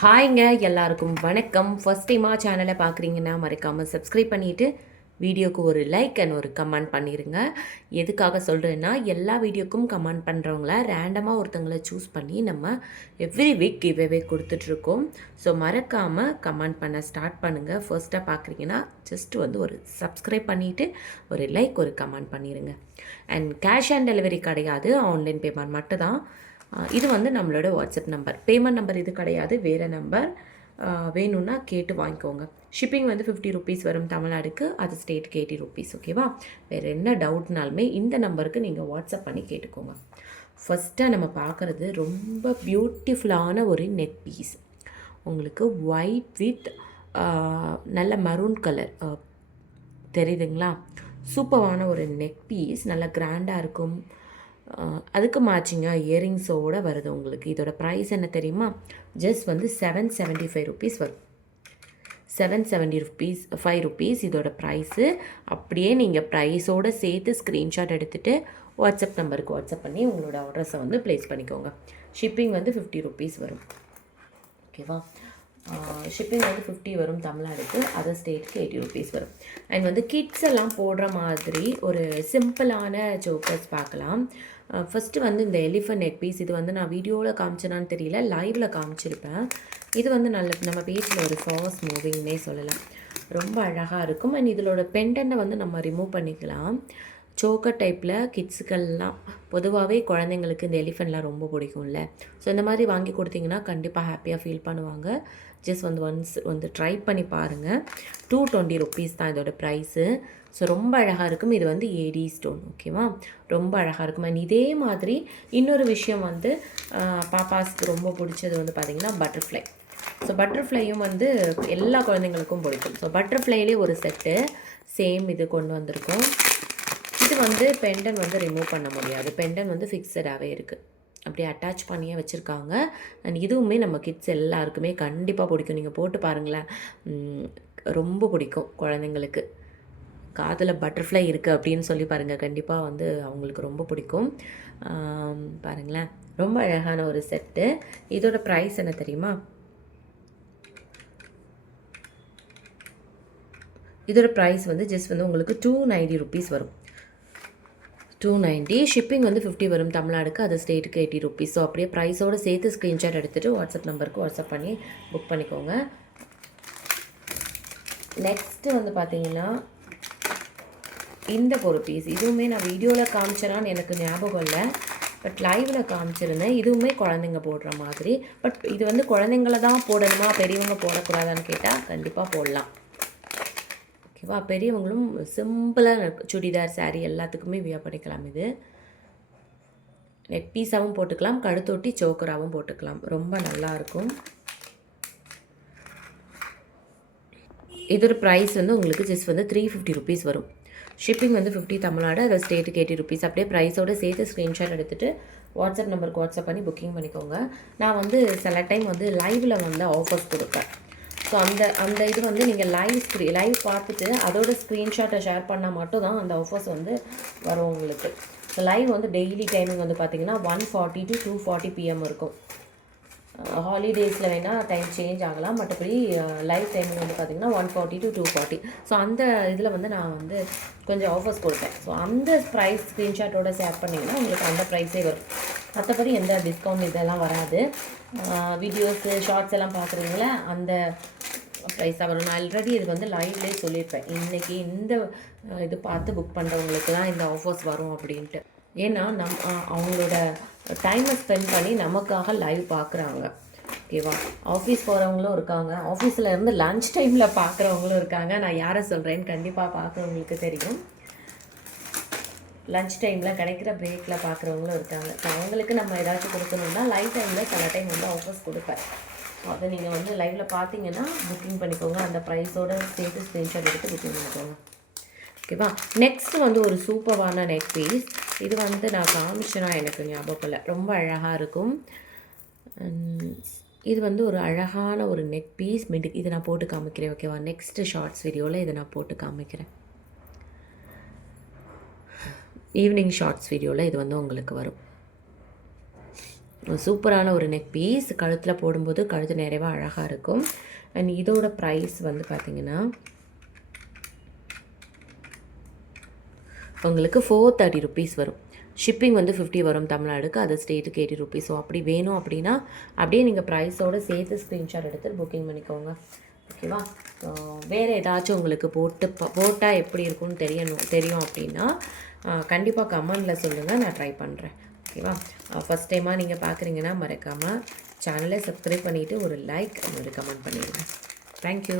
ஹாய்ங்க எல்லாருக்கும் வணக்கம். ஃபர்ஸ்ட் டைமாக சேனலை பார்க்குறீங்கன்னா மறக்காமல் சப்ஸ்கிரைப் பண்ணிவிட்டு வீடியோக்கு ஒரு லைக் அண்ட் ஒரு கமெண்ட் பண்ணிடுங்க. எதுக்காக சொல்கிறேன்னா, எல்லா வீடியோக்கும் கமெண்ட் பண்ணுறவங்கள ரேண்டமாக ஒருத்தங்களை சூஸ் பண்ணி நம்ம எவ்ரி வீக் கிவ்அவே கொடுத்துட்ருக்கோம். ஸோ மறக்காமல் கமெண்ட் பண்ண ஸ்டார்ட் பண்ணுங்கள். ஃபர்ஸ்ட்டாக பார்க்குறீங்கன்னா ஜஸ்ட் ஒரு சப்ஸ்கிரைப் பண்ணிவிட்டு ஒரு லைக் ஒரு கமெண்ட் பண்ணிடுங்க. அண்ட் கேஷ் ஆன் டெலிவரி கிடையாது, ஆன்லைன் பேமெண்ட் மட்டும் தான். இது நம்மளோட வாட்ஸ்அப் நம்பர். பேமெண்ட் நம்பர் இது கிடையாது, வேறு நம்பர். வேணும்னா கேட்டு வாங்கிக்கோங்க. ஷிப்பிங் 50 ருபீஸ் வரும் தமிழ்நாடுக்கு, அது ஸ்டேட்டுக்கு 80 ருபீஸ். ஓகேவா? வேறு என்ன டவுட்னாலுமே இந்த நம்பருக்கு நீங்கள் வாட்ஸ்அப் பண்ணி கேட்டுக்கோங்க. ஃபஸ்ட்டாக நம்ம பார்க்குறது ரொம்ப பியூட்டிஃபுல்லான ஒரு நெக் பீஸ். உங்களுக்கு ஒயிட் வித் நல்ல மரூன் கலர் தெரியுதுங்களா? சூப்பரான ஒரு நெக் பீஸ், நல்லா கிராண்டாக இருக்கும். அதுக்கு மேட்சிங்காக இயரிங்ஸோடு வருது உங்களுக்கு. இதோட ப்ரைஸ் என்ன தெரியுமா? ஜஸ்ட் 775 ருபீஸ் வரும். 775 ருபீஸ் இதோட ப்ரைஸு. அப்படியே நீங்கள் ப்ரைஸோடு சேர்த்து ஸ்க்ரீன்ஷாட் எடுத்துகிட்டு வாட்ஸ்அப் நம்பருக்கு வாட்ஸ்அப் பண்ணி உங்களோட ஆர்டர்ஸை ப்ளேஸ் பண்ணிக்கோங்க. ஷிப்பிங் 50 ருபீஸ் வரும். ஓகேவா? ஷிப்பிங் 50 வரும் தமிழ்நாடுக்கு, அதர் ஸ்டேட்டுக்கு 80 ருபீஸ் வரும். அண்ட் கிட்ஸ் எல்லாம் போடுற மாதிரி ஒரு சிம்பிளான ஜோக்கர்ஸ் பார்க்கலாம். ஃபஸ்ட்டு இந்த எலிஃபண்ட் நெக் பீஸ். இது நான் வீடியோவில் காமிச்சேனான்னு தெரியல, லைவில் காமிச்சிருப்பேன். இது நம்ம பேஜில் ஒரு ஃபாஸ்ட் மூவிங்னே சொல்லலாம். ரொம்ப அழகாக இருக்கும். அண்ட் இதோட பெண்டன்ட்டை நம்ம ரிமூவ் பண்ணிக்கலாம். சோக்கர் டைப்பில் கிட்ஸுக்கெல்லாம் பொதுவாகவே குழந்தைங்களுக்கு இந்த எலிஃபெண்ட்லாம் ரொம்ப பிடிக்கும்ல. ஸோ இந்த மாதிரி வாங்கி கொடுத்தீங்கன்னா கண்டிப்பாக ஹாப்பியாக ஃபீல் பண்ணுவாங்க. ஜஸ்ட் ஒன்ஸ் ட்ரை பண்ணி பாருங்கள். 220 ருபீஸ் தான் இதோட ப்ரைஸு. ஸோ ரொம்ப அழகாக இருக்கும். இது ஏடி ஸ்டோன். ஓகேவா? ரொம்ப அழகாக இருக்கும். அண்ட் இதே மாதிரி இன்னொரு விஷயம் பாப்பாஸ்க்கு ரொம்ப பிடிச்சது பார்த்திங்கன்னா பட்டர்ஃப்ளை. ஸோ பட்டர்ஃப்ளையும் எல்லா குழந்தைங்களுக்கும் பிடிக்கும். ஸோ பட்டர்ஃப்ளைலேயே ஒரு செட்டு சேம் இது கொண்டு வந்திருக்கோம். இது பெண்டன் ரிமூவ் பண்ண முடியாது. பெண்டன் ஃபிக்ஸடாகவே இருக்குது, அப்படியே அட்டாச் பண்ணியே வச்சுருக்காங்க. அண்ட் இதுவுமே நம்ம கிட்ஸ் எல்லாருக்குமே கண்டிப்பாக பிடிக்கும். நீங்கள் போட்டு பாருங்களேன், ரொம்ப பிடிக்கும் குழந்தைங்களுக்கு. காதில் பட்டர்ஃப்ளை இருக்குது அப்படின்னு சொல்லி பாருங்கள், கண்டிப்பாக அவங்களுக்கு ரொம்ப பிடிக்கும். பாருங்களேன், ரொம்ப அழகான ஒரு செட்டு. இதோட ப்ரைஸ் என்ன தெரியுமா? இதோட ப்ரைஸ் ஜஸ்ட் உங்களுக்கு 290 ருபீஸ் வரும். 290. ஷிப்பிங் 50 வரும் தமிழ்நாடுக்கு, அது ஸ்டேட்டுக்கு 80 ருபீஸ். ஸோ அப்படியே ப்ரைஸோடு சேர்த்து ஸ்க்ரீன்ஷாட் எடுத்துகிட்டு வாட்ஸ்அப் நம்பருக்கு வாட்ஸ்அப் பண்ணி புக் பண்ணிக்கோங்க. நெக்ஸ்ட்டு பார்த்தீங்கன்னா இந்த ஒரு பீஸ். இதுவுமே நான் வீடியோவில் காமிச்சேனான்னு எனக்கு ஞாபகம் இல்லை, பட் லைவில் காமிச்சிருந்தேன். இதுவுமே குழந்தைங்க போடுற மாதிரி. பட் இது குழந்தைங்கள தான் போடணுமா, பெரியவங்க போடக்கூடாதான்னு கேட்டால் கண்டிப்பாக போடலாம். ஓகேவா? பெரியவங்களும் சிம்பிளாக சுடிதார், சாரீ எல்லாத்துக்குமே வியர் பண்ணிக்கலாம். இது நெக் பீஸாகவும் போட்டுக்கலாம், கழுத்தொட்டி சோக்கராகவும் போட்டுக்கலாம். ரொம்ப நல்லாயிருக்கும். இதோட ப்ரைஸ் உங்களுக்கு ஜஸ்ட் 350 ருபீஸ் வரும். ஷிப்பிங் 50 தமிழ்நாடு, அது ஸ்டேட்டுக்கு 80 ருபீஸ். அப்படியே ப்ரைஸோடு சேர்த்து ஸ்க்ரீன்ஷாட் எடுத்துகிட்டு வாட்ஸ்அப் நம்பருக்கு வாட்ஸ்அப் பண்ணி புக்கிங் பண்ணிக்கோங்க. நான் சில டைம் லைவில் ஆஃபர்ஸ் கொடுப்பேன். ஸோ அந்த இது நீங்கள் லைவ் பார்த்துட்டு அதோட ஸ்க்ரீன்ஷாட்டை ஷேர் பண்ணால் மட்டும் தான் அந்த ஆஃபர்ஸ் வரும் உங்களுக்கு. ஸோ லைவ் டெய்லி டைமிங் பார்த்தீங்கன்னா 1:40 to 2:40 PM இருக்கும். ஹாலிடேஸில் வேணால் டைம் சேஞ்ச் ஆகலாம், மற்றபடி லைவ் டைமிங் பார்த்திங்கன்னா 1:40 to 2:40. ஸோ அந்த இதில் நான் கொஞ்சம் ஆஃபர்ஸ் கொடுப்பேன். ஸோ அந்த ப்ரைஸ் ஸ்க்ரீன்ஷாட்டோட ஷேர் பண்ணிங்கன்னா உங்களுக்கு அந்த ப்ரைஸே வரும். மற்றபடி எந்த டிஸ்கவுண்ட் இதெல்லாம் வராது. வீடியோஸு ஷார்ட்ஸ் எல்லாம் பார்க்குறீங்களா, அந்த ப்ரைஸாக வரும். நான் ஆல்ரெடி இது லைவ்லேயே சொல்லியிருப்பேன், இன்றைக்கி இந்த இது பார்த்து புக் பண்ணுறவங்களுக்கு தான் இந்த ஆஃபர்ஸ் வரும் அப்படின்ட்டு. ஏன்னா அவங்களோட டைமை ஸ்பெண்ட் பண்ணி நமக்காக லைவ் பார்க்குறாங்க. ஓகேவா? ஆஃபீஸ் போகிறவங்களும் இருக்காங்க, ஆஃபீஸில் இருந்து லன்ச் டைமில் பார்க்குறவங்களும் இருக்காங்க. நான் யாரை சொல்கிறேன்னு கண்டிப்பாக பார்க்குறவங்களுக்கு தெரியும். லன்ச் டைமில் கிடைக்கிற பிரேக்கில் பார்க்குறவங்களும் இருக்காங்க. ஸோ அவங்களுக்கு நம்ம ஏதாச்சும் கொடுக்கணுன்னா லைவ் டைமில் சில டைம் ஆஃபர்ஸ் கொடுப்பேன். அதை நீங்கள் லைவில் பார்த்தீங்கன்னா புக்கிங் பண்ணிக்கோங்க. அந்த ப்ரைஸோடு சேர்த்து ஸ்க்ரீன்ஷாட் எடுத்து புக்கிங் பண்ணிக்கோங்க. ஓகேவா? நெக்ஸ்ட்டு ஒரு சூப்பரான நெக் பீஸ். இது நான் காமிச்சேனா எனக்கு ஞாபகம் இல்லை. ரொம்ப அழகாக இருக்கும். இது ஒரு அழகான ஒரு நெக் பீஸ். இதை நான் போட்டு காமிக்கிறேன். ஓகேவா? நெக்ஸ்ட்டு ஷார்ட்ஸ் வீடியோவில் இதை நான் போட்டு காமிக்கிறேன். ஈவினிங் ஷார்ட்ஸ் வீடியோவில் இது உங்களுக்கு வரும். சூப்பரான ஒரு நெக் பீஸ். கழுத்தில் போடும்போது கழுத்து நிறைவாக அழகாக இருக்கும். அண்ட் இதோட ப்ரைஸ் வந்து பார்த்திங்கன்னா உங்களுக்கு 430 ருபீஸ் வரும். ஷிப்பிங் வந்து 50 வரும் தமிழ்நாடுக்கு, அது ஸ்டேட்டுக்கு 80 ருபீஸ். ஸோ அப்படி வேணும் அப்படின்னா அப்படியே நீங்கள் ப்ரைஸோடு சேர்த்து ஸ்க்ரீன்ஷாட் எடுத்து புக்கிங் பண்ணிக்கோங்க. ஓகேவா? வேறு ஏதாச்சும் உங்களுக்கு போட்டால் எப்படி இருக்கும்னு தெரியும் அப்படின்னா கண்டிப்பாக கமெண்டில் சொல்லுங்கள், நான் ட்ரை பண்ணுறேன். ஓகேவா? ஃபஸ்ட் டைமாக நீங்கள் பார்க்குறீங்கன்னா மறக்காமல் சேனலை சப்ஸ்கிரைப் பண்ணிவிட்டு ஒரு லைக் ஒரு கமெண்ட் பண்ணிடுங்க. தேங்க்யூ.